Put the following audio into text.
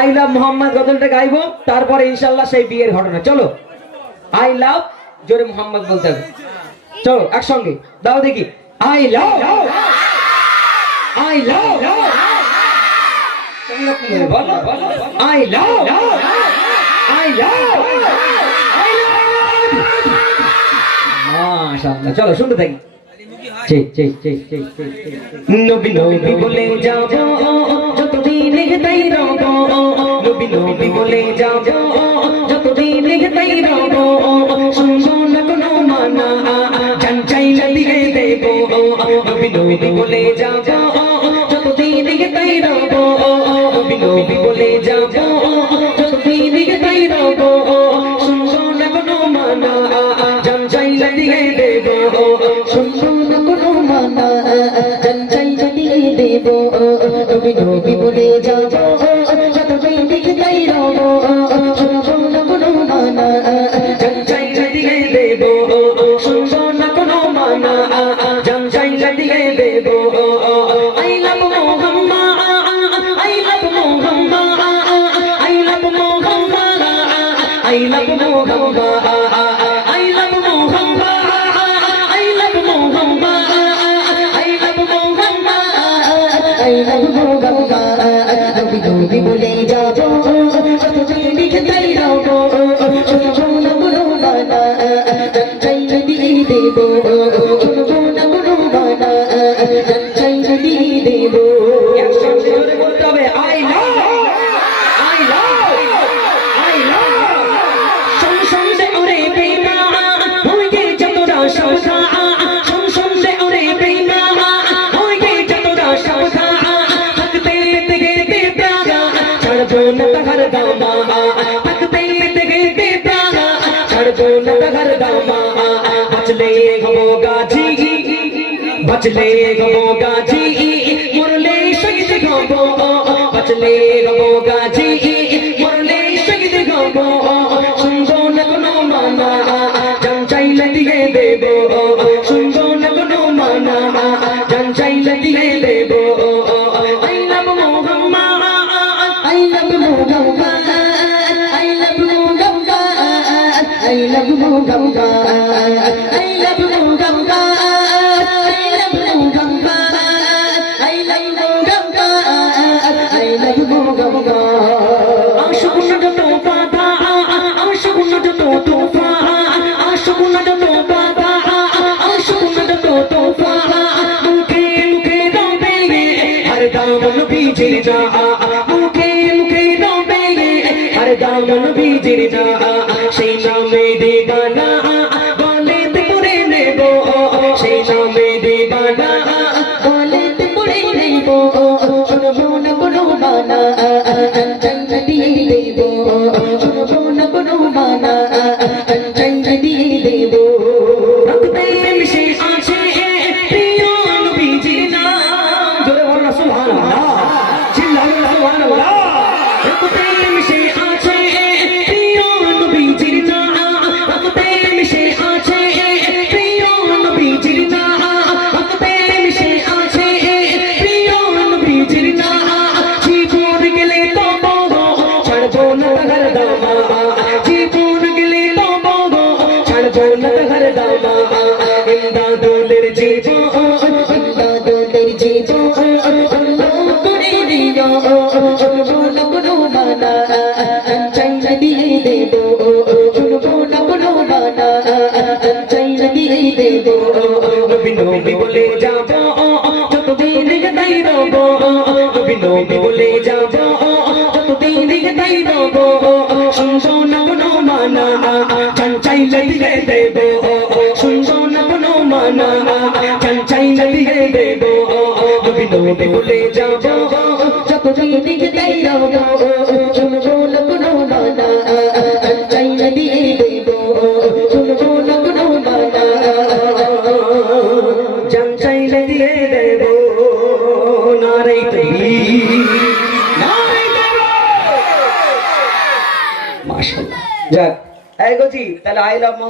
I love Mohammad গজলটা গাইবো, তারপরে ইনশাল্লাহ সেই বিয়ের ঘটনা। চলো আই লাভ জোরে মোহাম্মদ বলতে হবে। চলো একসঙ্গে দাও দেখি। I love I love I love I লাভ মাশাআল্লাহ। চলো শুনতে থাকি। নবী নবী বলে যাবো যতদিন তাই রব, নবী নবী বলে যাবো যতদিন তাই রব, শুনবো না কোনো মানা জান চাইলে দিয়ে দেবো। নবী নবী বলে যাবো যতদিন তাই রব, নবী নবী বলে যাবো যতদিন তাই রব, শুনবো না কোনো মানা জান চাইলে দিয়ে দেবো। শুনবো না কোনো মানা জান চাইলে দিয়ে দেবো। নবী নবী বলে যাবো যতদিন তাই রব, শুনবো না কোনো মানা জান চাইলে দিয়ে দেবো। শুনবো না কোনো মানা জান চাইলে দিয়ে দেবো। I love Muhammad, I love Muhammad, I love Muhammad, I love Muhammad, I love Muhammad, I love Muhammad, I love Muhammad, I love Muhammad. নবী নবী বলে যাবো যতদিন তাই রব, শুনবো না কোনো মানা জান চাইলে দিয়ে দেবো। শুনবো না কোনো মানা জান চাইলে দিয়ে দেবো। একসঙ্গে জোরে বলতে হবে I love I love I love. সংসন্দে ওরে বেনা হয়ে যতটা সৌধা, সংসন্দে ওরে বেনা হয়ে যতটা সৌধা, থাকতে থেকে প্রাণা ছাড়বো না তাহার দামা, থাকতে থেকে প্রাণা ছাড়বো না তাহার দামা। বাঁচলে হবো গাজী, বাঁচলে হবো গাজী, মরলে শহীদ হবো, বাঁচলে হবো গাজী, মরলে শহীদ হবো। শুনবো না কোনো মানা জান চাইলে দিয়ে দেবো, শুনবো না কোনো মানা জান চাইলে দিয়ে দেবো। I love Muhammad, I love Muhammad, I love Muhammad, I love Muhammad, I love Muhammad, I love Muhammad, I love Muhammad, I love Muhammad. আশুকুনা যত বাধা, আশুকুনা যত তোফা, আশুকুনা যত বাধা, আশুকুনা যত তোফা, মুখে মুখে রবে হর দামন বীজির যা, মুখে মুখে রবে হর দামন বীজির যা। সেই নামে দিবানা বলেতে পড়ে নেব, সেই নামে দিবানা বলেতে পড়ে নেব। শুনবো না কোনো মানা জান চাইলে দিয়ে দেবো, শুনবো না কোনো মানা জান চাইলে দিয়ে দেবো। রক্তে মিশে আছে প্রিয় নবীজির নাম, জোরে বলো সুবহানাল্লাহ, চিল্লাও সুবহানাল্লাহ। রক্তে মিশে আছে প্রিয় নবীজির নাম, রক্তে মিশে আছে প্রিয় নবীজির নাম, রক্তে মিশে আছে প্রিয় নবীজির নাম। জীবন গেলে তবু ছাড়বো না তাহার দামা, জীবন গেলে তবু ছাড়বো না তাহার দামা। ইমদাদুলের জীবন, ইমদাদুলের জীবন করে দিও, শুনবো না কোনো মানা জান চাইলে দিয়ে দেবো, শুনবো না কোনো মানা জান চাইলে দিয়ে দেবো। নবী নবী বলে যাবো যতদিন তাই রব, নবী নবী বলে যাবো যতদিন তাই রব, শুনবো না কোনো মানা জান চাইলে দিয়ে দেবো, শুনবো না কোনো মানা জান চাইলে দিয়ে দেবো। নবী নবী বলে যাবো যতদিন তাই রব, শুনবো না কোনো মানা জান চাইলে দিয়ে দেবো, শুনবো না কোনো মানা জান চাইলে দিয়ে দেবো। নারে তাকবীর, নারে তাকবীর। মাশাআল্লাহ। যাক এই গজি তাহলে আই লাভ মোহাম্মদ।